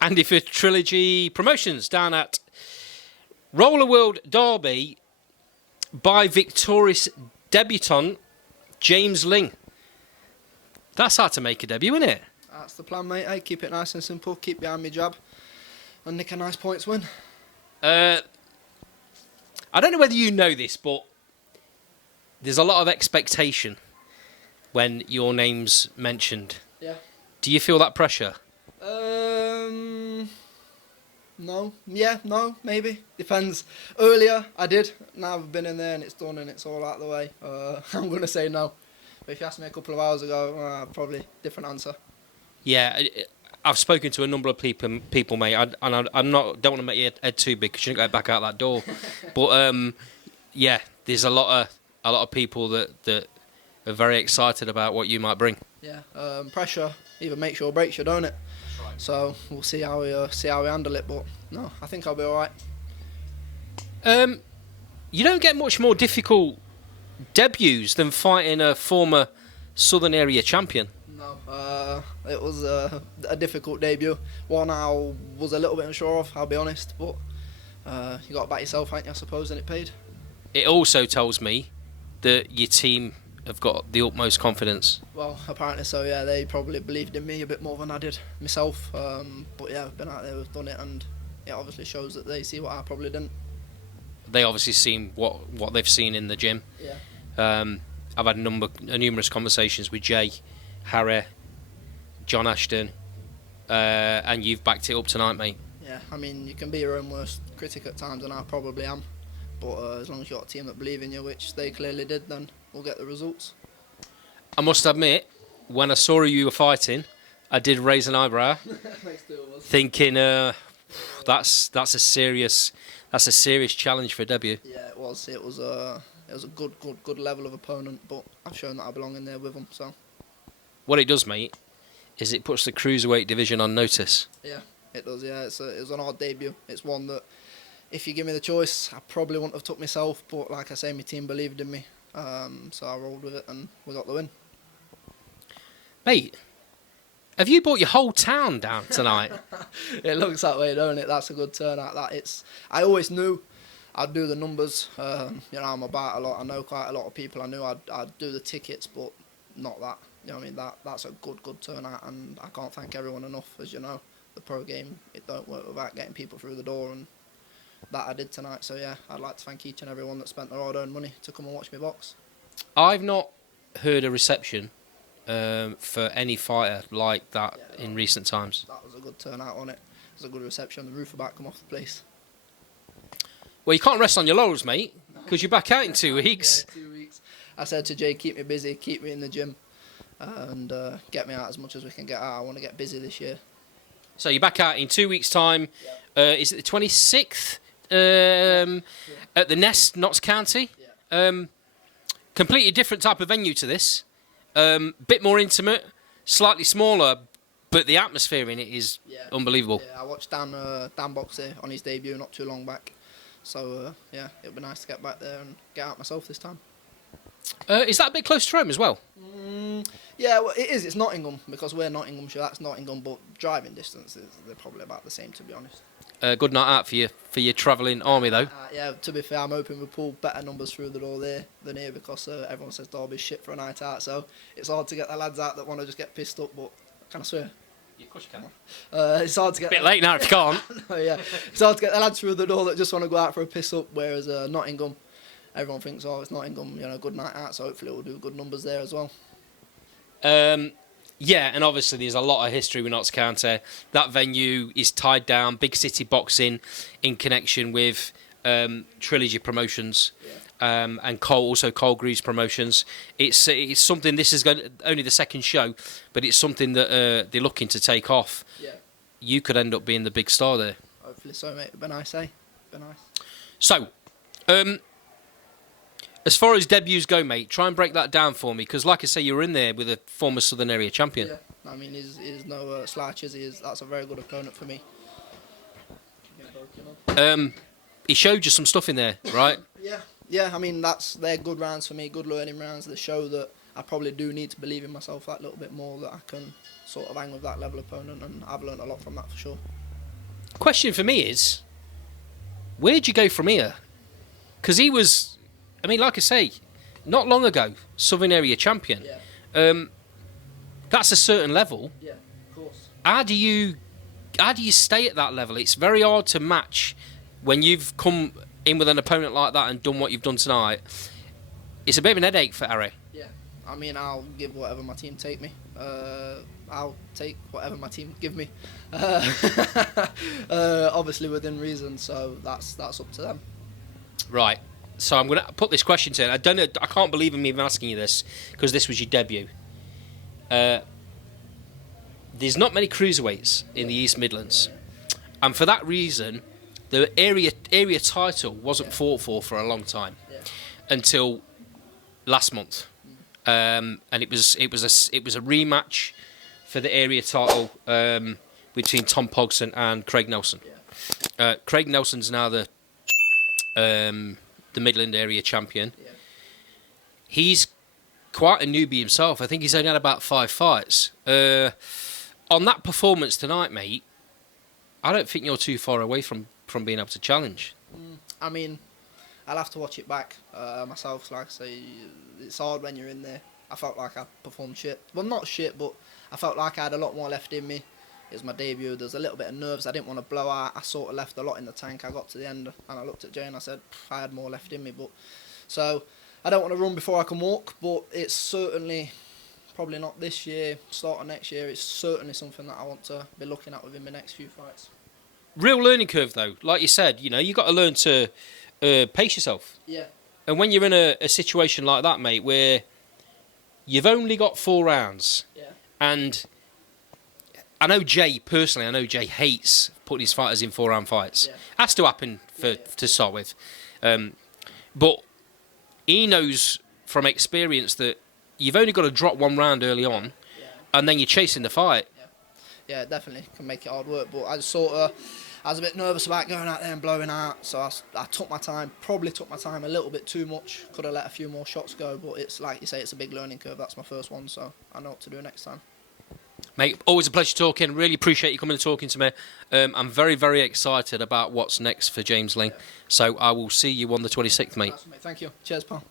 Andy for Trilogy Promotions down at Roller World Derby by victorious debutant James Ling. That's how to make a debut, isn't it? That's the plan, mate. Hey, keep it nice and simple. Keep behind me jab and nick a nice points win. I don't know whether you know this, but there's a lot of expectation when your name's mentioned. Yeah. Do you feel that pressure? No. Yeah, no, maybe. Depends. Earlier, I did. Now I've been in there and it's done and it's all out of the way. I'm going to say no. But if you asked me a couple of hours ago, probably different answer. Yeah, I've spoken to a number of people, mate, I'm not don't want to make your head too big because you don't go back out that door. But yeah, there's a lot of people that are very excited about what you might bring. Yeah, pressure either makes you or breaks you, don't it? That's right. So we'll see how we handle it. But no, I think I'll be all right. You don't get much more difficult debuts than fighting a former Southern Area champion. No, it was a difficult debut. One I was a little bit unsure of, I'll be honest. But you got to back yourself, ain't you, I suppose, and it paid. It also tells me that your team have got the utmost confidence. Well, apparently so, yeah. They probably believed in me a bit more than I did myself. But yeah, I've been out there, we've done it, and it obviously shows that they see what I probably didn't. They obviously seen what they've seen in the gym. Yeah. I've had numerous conversations with Jay, Harry, John Ashton, and you've backed it up tonight, mate. Yeah, I mean, you can be your own worst critic at times, and I probably am. But as long as you've got a team that believe in you, which they clearly did, then we'll get the results. I must admit, when I saw you were fighting, I did raise an eyebrow, thinking that's a serious challenge for a debut. Yeah, it was. It was a good level of opponent, but I've shown that I belong in there with them. So what it does, mate, is it puts the cruiserweight division on notice. Yeah, it does. Yeah, it was an odd debut. It's one that, if you give me the choice, I probably wouldn't have took myself. But like I say, my team believed in me, so I rolled with it, and we got the win. Mate, have you brought your whole town down tonight? It looks that way, don't it? That's a good turnout. I always knew I'd do the numbers. I'm about a lot. I know quite a lot of people. I knew I'd do the tickets, but not that. You know what I mean? That's a good turnout, and I can't thank everyone enough. As you know, the pro game, it don't work without getting people through the door, and that I did tonight. So yeah, I'd like to thank each and everyone that spent their hard-earned money to come and watch me box. I've not heard a reception for any fighter like that in recent times. That was a good turnout on it. It was a good reception. The roof about come off the place. Well, you can't rest on your laurels, mate, because you're back out in 2 weeks. Yeah, 2 weeks. I said to Jay, keep me busy, keep me in the gym, and get me out as much as we can get out. I want to get busy this year. So you're back out in 2 weeks' time. Yeah. Is it the 26th at the Nest, Notts County? Yeah. Completely different type of venue to this. Bit more intimate, slightly smaller, but the atmosphere in it is unbelievable. Yeah, I watched Dan box there on his debut not too long back. So, yeah, it'll be nice to get back there and get out myself this time. Is that a bit close to home as well? Yeah, well, it is. It's Nottingham, because we're Nottinghamshire, that's Nottingham, but driving distances, they're probably about the same, to be honest. Good night out for your travelling army, though. Yeah, to be fair, I'm hoping we pull better numbers through the door there than here, because everyone says Derby's shit for a night out, so it's hard to get the lads out that want to just get pissed up, but can I swear? You push can. It's hard to get... Bit late now if you can't. No, yeah. It's hard to get the lads through the door that just want to go out for a piss up, whereas Nottingham, everyone thinks, oh, it's Nottingham, good night out, so hopefully we'll do good numbers there as well. Yeah, and obviously there's a lot of history with Notts County. That venue is tied down, Big City Boxing, in connection with Trilogy Promotions, and Cole Greaves Promotions. It's something. This is only the second show, but it's something that they're looking to take off. Yeah. You could end up being the big star there. Hopefully so, mate. It'd be nice, eh? It'd be nice. So, as far as debuts go, mate, try and break that down for me, because like I say, you were in there with a former Southern Area champion. Yeah, I mean, he's no slouch, is he? That's a very good opponent for me. He showed you some stuff in there, right? Yeah. I mean, they're good rounds for me, good learning rounds. They show that I probably do need to believe in myself that little bit more, that I can sort of hang with that level opponent, and I've learned a lot from that for sure. Question for me is, where'd you go from here? Because he was, I mean, like I say, not long ago, Southern Area champion. Yeah. That's a certain level. Yeah, of course. How do you stay at that level? It's very hard to match when you've come in with an opponent like that and done what you've done tonight. It's a bit of an headache for Harry. Yeah. I mean, I'll give whatever my team take me. I'll take whatever my team give me. Obviously within reason, so that's up to them. Right. So I'm going to put this question to you. I can't believe I'm even asking you this because this was your debut. There's not many cruiserweights in the East Midlands, and for that reason, the area title wasn't fought for a long time until last month, and it was a rematch for the area title between Tom Pogson and Craig Nelson. Craig Nelson's now the Midland area champion. He's quite a newbie himself. I think he's only had about 5 fights. On that performance tonight, mate, I don't think you're too far away from being able to challenge. I mean, I'll have to watch it back myself. Like I say, it's hard when you're in there. I felt like I performed shit. Well, not shit, but I felt like I had a lot more left in me. It was my debut. There was a little bit of nerves. I didn't want to blow out. I sort of left a lot in the tank. I got to the end and I looked at Jay and I said, I had more left in me. But so I don't want to run before I can walk, but it's certainly, probably not this year, start of next year, it's certainly something that I want to be looking at within my next few fights. Real learning curve, though. Like you said, you've got to learn to pace yourself. Yeah. And when you're in a situation like that, mate, where you've only got 4 rounds, and I know Jay hates putting his fighters in 4-round fights. Has to happen to start with. But he knows from experience that you've only got to drop 1 round early on, and then you're chasing the fight. Yeah, definitely can make it hard work. But I was a bit nervous about going out there and blowing out, so I took my time. Probably took my time a little bit too much. Could have let a few more shots go, but it's like you say, it's a big learning curve. That's my first one, so I know what to do next time. Mate, always a pleasure talking. Really appreciate you coming and talking to me. I'm very, very excited about what's next for James Ling. So I will see you on the 26th, mate. Thank you. Cheers, pal.